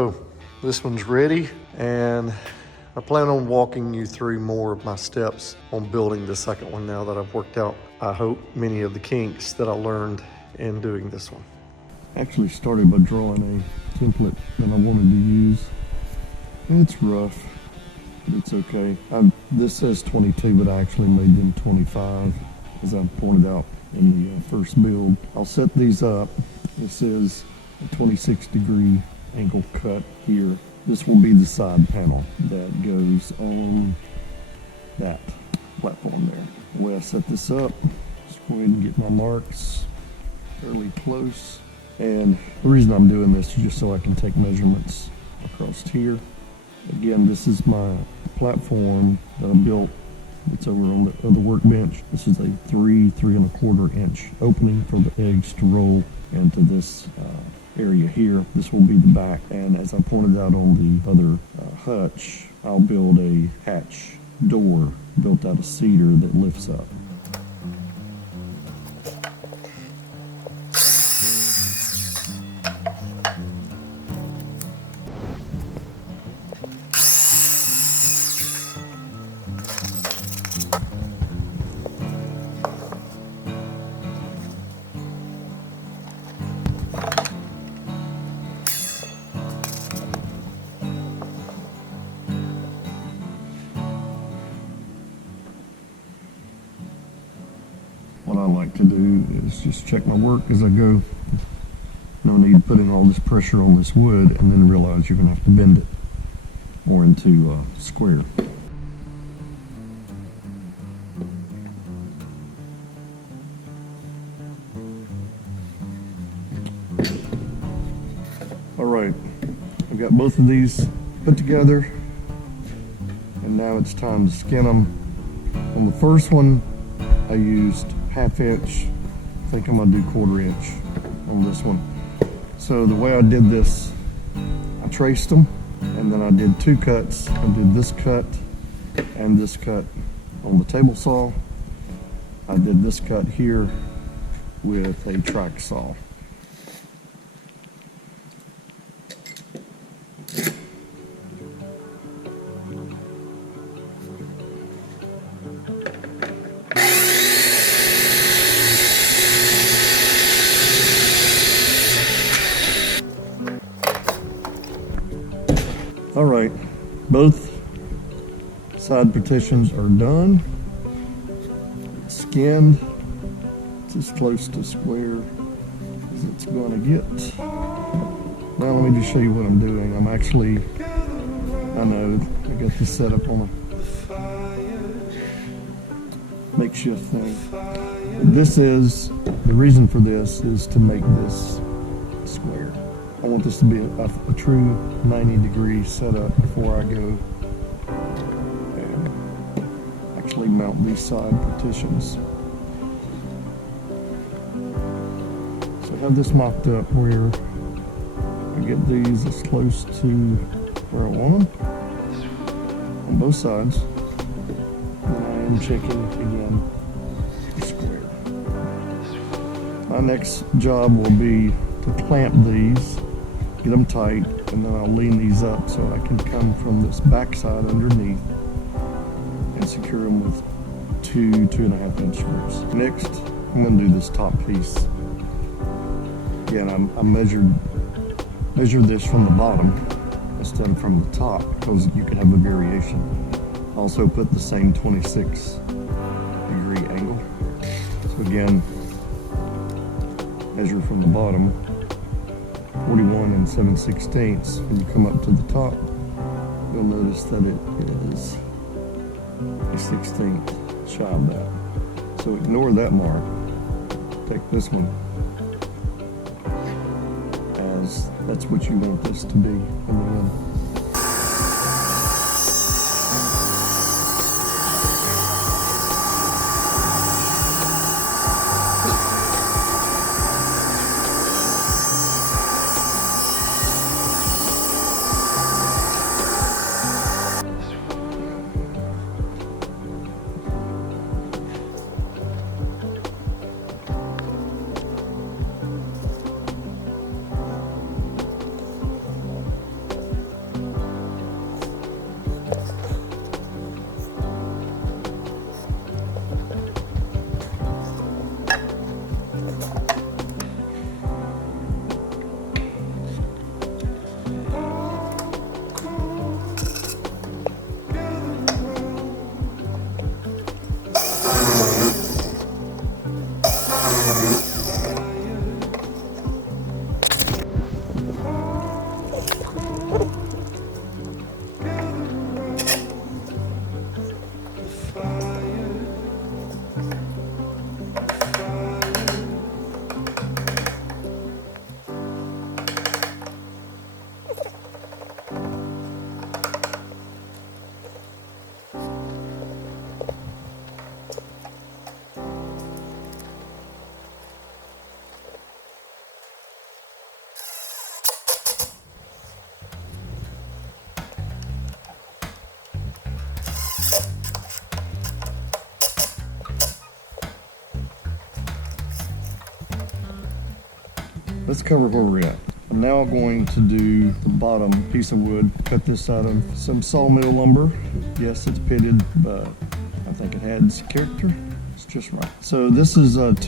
So this one's ready, and I plan on walking you through more of my steps on building the second one now that I've worked out, I hope, many of the kinks that I learned in doing this one. I actually started by drawing a template that I wanted to use. It's rough, but it's okay. This says 22, but I actually made them 25, as I pointed out in the first build. I'll set these up. This is a 26-degree angle cut here. This will be the side panel that goes on that platform there. The way I set this up, just go ahead and get my marks fairly close. And the reason I'm doing this is just so I can take measurements across here. Again, this is my platform that I built. It's over on the other workbench. This is a 3.25 inch opening for the eggs to roll into this area here. This will be the back, and as I pointed out on the other hutch, I'll build a hatch door built out of cedar that lifts up. What I like to do is just check my work as I go. No need putting all this pressure on this wood and then realize you're going to have to bend it more into a square. Alright, I've got both of these put together, and now it's time to skin them. On the first one, I used 1/2 inch. I think I'm gonna do 1/4 inch on this one. So the way I did this, I traced them, and then I did 2 cuts. I did this cut and this cut on the table saw. I did this cut here with a track saw. Alright, both side partitions are done. It's skinned. It's as close to square as it's going to get. Now let me just show you what I'm doing. I'm actually, I know, I got this set up on a makeshift thing. This is, the reason for this is to make this square. I want this to be a true 90-degree setup before I go and actually mount these side partitions. So I have this mocked up where I get these as close to where I want them on both sides. And I am checking again the square. My next job will be to clamp these, get them tight, and then I'll lean these up so I can come from this back side underneath and secure them with 2.5 inch screws. Next, I'm going to do this top piece. Again, I measured this from the bottom instead of from the top because you can have a variation. I also put the same 26-degree angle. So again, measure from the bottom, 41 7/16. When you come up to the top, you'll notice that it is a 1/16 shy of that. So ignore that mark. Take this one as that's what you want this to be in the end. let's cover where we're at. I'm now going to do the bottom piece of wood. Cut this out of some sawmill lumber. Yes, it's pitted, but I think it adds character. It's just right. So this is what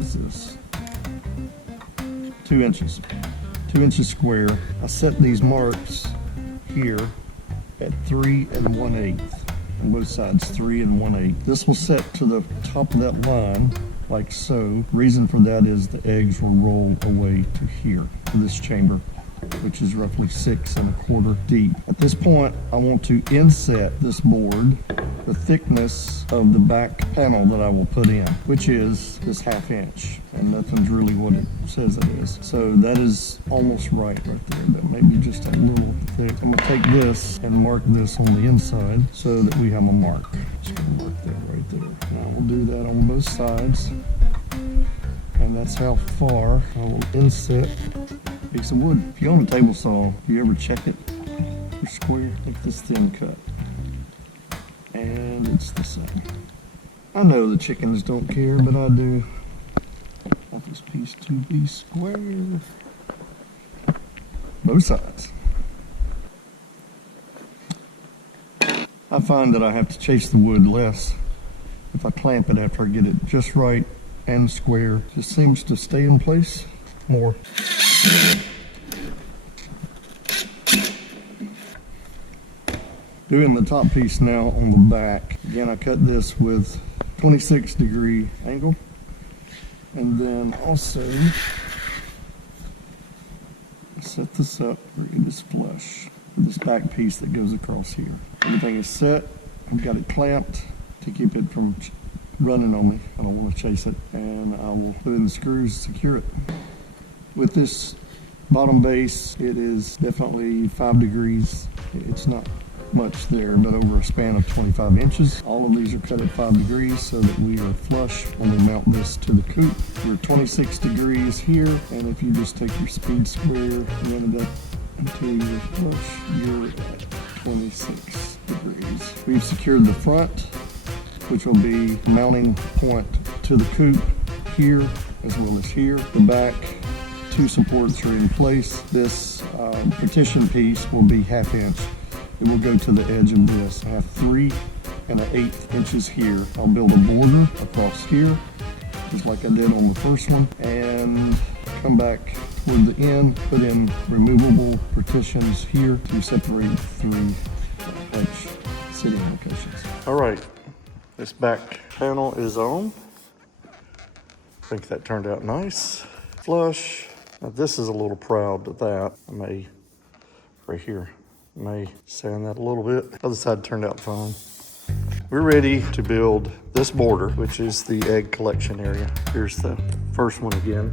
is this? 2 inches. 2 inches square. I set these marks here at 3 1/8. On both sides, 3 1/8. This will set to the top of that line, like so. Reason for that is the eggs will roll away to here, to this chamber, which is roughly 6 1/4 deep. At this point, I want to inset this board the thickness of the back panel that I will put in, which is this 1/2 inch, and nothing's really what it says it is. So that is almost right there, but maybe just a little thick. I'm gonna take this and mark this on the inside so that we have a mark. Just gonna mark that right there. Now we'll do that on both sides, and that's how far I will inset a piece of wood. If you own a table saw, do you ever check it for square? Like this thin cut. And it's the same. I know the chickens don't care, but I do. I want this piece to be square. Both sides. I find that I have to chase the wood less if I clamp it after I get it just right and square. It just seems to stay in place more. Doing the top piece now on the back. Again, I cut this with 26-degree angle. And then also set this up where it is flush with this back piece that goes across here. Everything is set. I've got it clamped to keep it from running on me. I don't want to chase it. And I will put in the screws to secure it. With this bottom base, it is definitely 5 degrees. It's not much there, but over a span of 25 inches. All of these are cut at 5 degrees so that we are flush when we mount this to the coop. We're 26 degrees here, and if you just take your speed square and run it up until you're flush, you're at 26 degrees. We've secured the front, which will be mounting point to the coop here as well as here. The back, 2 supports are in place. This partition piece will be 1/2 inch. It will go to the edge of this. I have 3 1/8 inches here. I'll build a border across here, just like I did on the first one, and come back toward the end, put in removable partitions here to separate 3 Hutch sitting locations. All right, this back panel is on. I think that turned out nice. Flush. Now this is a little proud of that. I may, right here. May sand that a little bit. Other side turned out fine. We're ready to build this border, which is the egg collection area. Here's the first one again.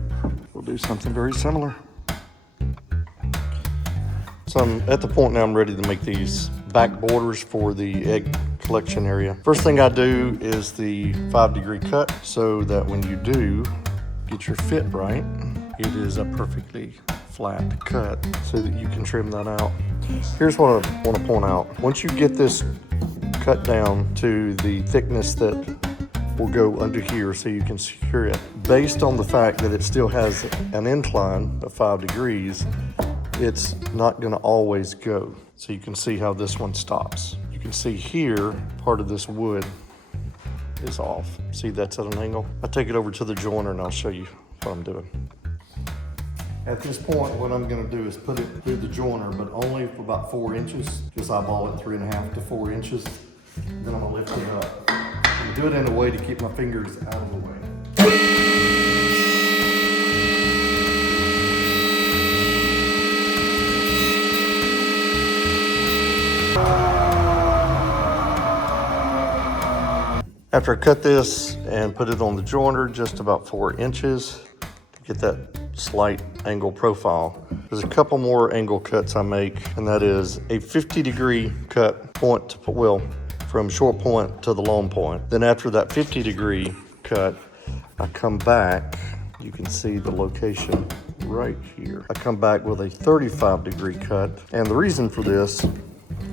We'll do something very similar. So I'm at the point now I'm ready to make these back borders for the egg collection area. First thing I do is the 5-degree cut so that when you do get your fit right, it is a perfectly flat cut so that you can trim that out. Here's what I want to point out. Once you get this cut down to the thickness that will go under here so you can secure it, based on the fact that it still has an incline of 5 degrees, it's not going to always go. So you can see how this one stops. You can see here, part of this wood is off. See, that's at an angle. I'll take it over to the joiner and I'll show you what I'm doing. At this point, what I'm gonna do is put it through the joiner, but only for about 4 inches. Just eyeball it 3 1/2 to 4 inches. Then I'm gonna lift it up. And do it in a way to keep my fingers out of the way. After I cut this and put it on the joiner, just about 4 inches, to get that slight angle profile. There's a couple more angle cuts I make, and that is a 50-degree cut point to, well, from short point to the long point. Then after that 50-degree cut, I come back, you can see the location right here. I come back with a 35-degree cut, and the reason for this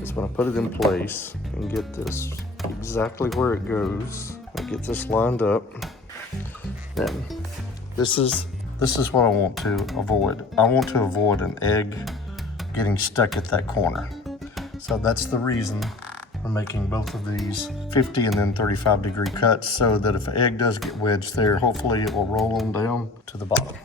is when I put it in place and get this exactly where it goes, I get this lined up, then this is This is what I want to avoid. I want to avoid an egg getting stuck at that corner. So that's the reason I'm making both of these 50 and then 35-degree cuts, so that if an egg does get wedged there, hopefully it will roll on down to the bottom.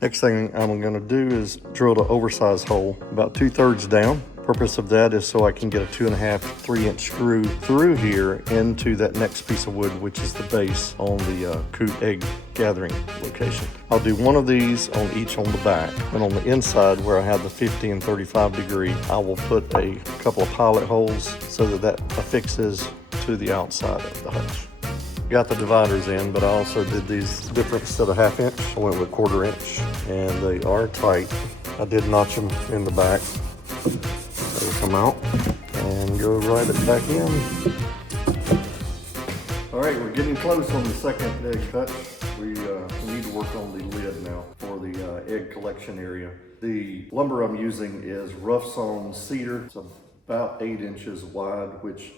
Next thing I'm gonna do is drill the oversized hole about 2/3 down. Purpose of that is so I can get a 2.5 to 3-inch screw through here into that next piece of wood, which is the base on the coop egg gathering location. I'll do one of these on each on the back, and on the inside where I have the 50 and 35-degree, I will put a couple of pilot holes so that affixes to the outside of the hutch. Got the dividers in, but I also did these different instead of 1/2 inch. I went with 1/4 inch, and they are tight. I did notch them in the back. They'll come out and go right it back in. All right, we're getting close on the second egg hutch. We need to work on the lid now for the egg collection area. The lumber I'm using is rough sawn cedar. It's about 8 inches wide, which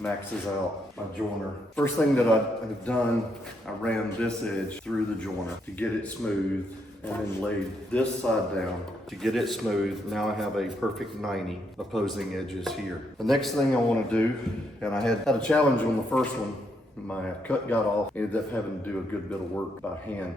maxes out my joiner. First thing that I've done, I ran this edge through the joiner to get it smooth, and then laid this side down to get it smooth. Now I have a perfect 90 opposing edges here. The next thing I want to do, and I had a challenge on the first one, my cut got off, ended up having to do a good bit of work by hand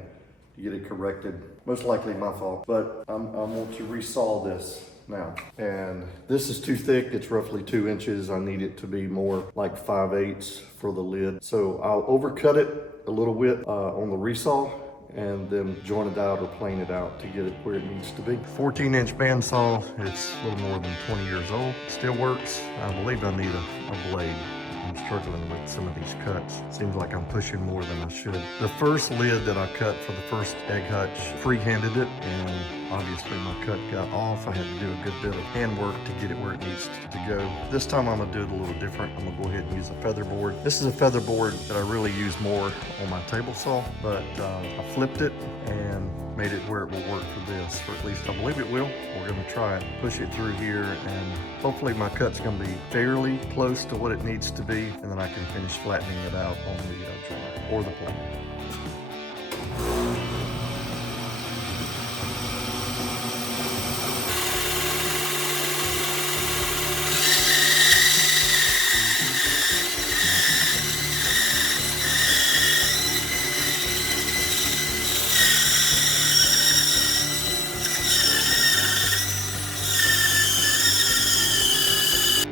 to get it corrected. Most likely my fault, but I want to resaw this now. And this is too thick, it's roughly 2 inches. I need it to be more like 5/8 for the lid. So I'll overcut it a little bit on the resaw, and then join it out or plane it out to get it where it needs to be. 14-inch bandsaw, it's a little more than 20 years old. Still works. I believe I need a blade. I'm struggling with some of these cuts. Seems like I'm pushing more than I should. The first lid that I cut for the first egg hutch, free-handed it, and obviously my cut got off. I had to do a good bit of handwork to get it where it needs to go. This time I'm gonna do it a little different. I'm gonna go ahead and use a feather board. This is a feather board that I really use more on my table saw, but I flipped it and made it where it will work for this, or at least I believe it will. We're gonna try it, push it through here, and hopefully my cut's gonna be fairly close to what it needs to be, and then I can finish flattening it out on the joiner or the plane.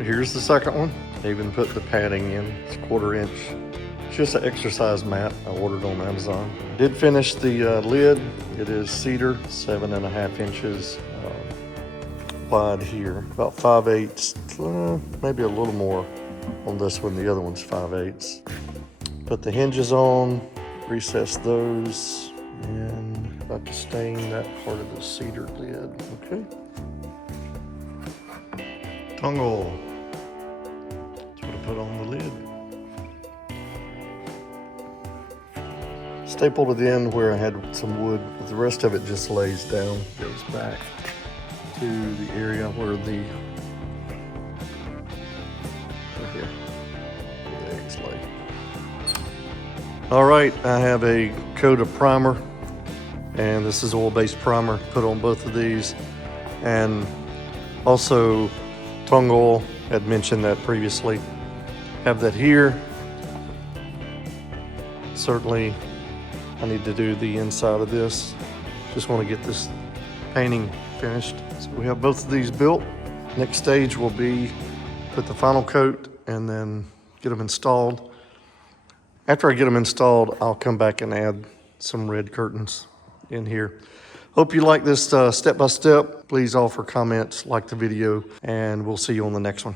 Here's the second one. I even put the padding in. It's 1/4 inch. It's just an exercise mat I ordered on Amazon. Did finish the lid. It is cedar, 7.5 inches wide here. About 5/8, maybe a little more on this one. The other one's 5/8. Put the hinges on, recess those, and about to stain that part of the cedar lid. Okay. Tongue oil. Put on the lid. Stapled it in where I had some wood, but the rest of it just lays down, goes back to the area where the eggs lay. All right, I have a coat of primer, and this is oil-based primer. Put on both of these, and also tongue oil. Had mentioned that previously. Have that here. Certainly I need to do the inside of this. Just want to get this painting finished. So we have both of these built. Next stage will be put the final coat and then get them installed. After I get them installed, I'll come back and add some red curtains in here. Hope you like this step-by-step. Please offer comments, like the video, and we'll see you on the next one.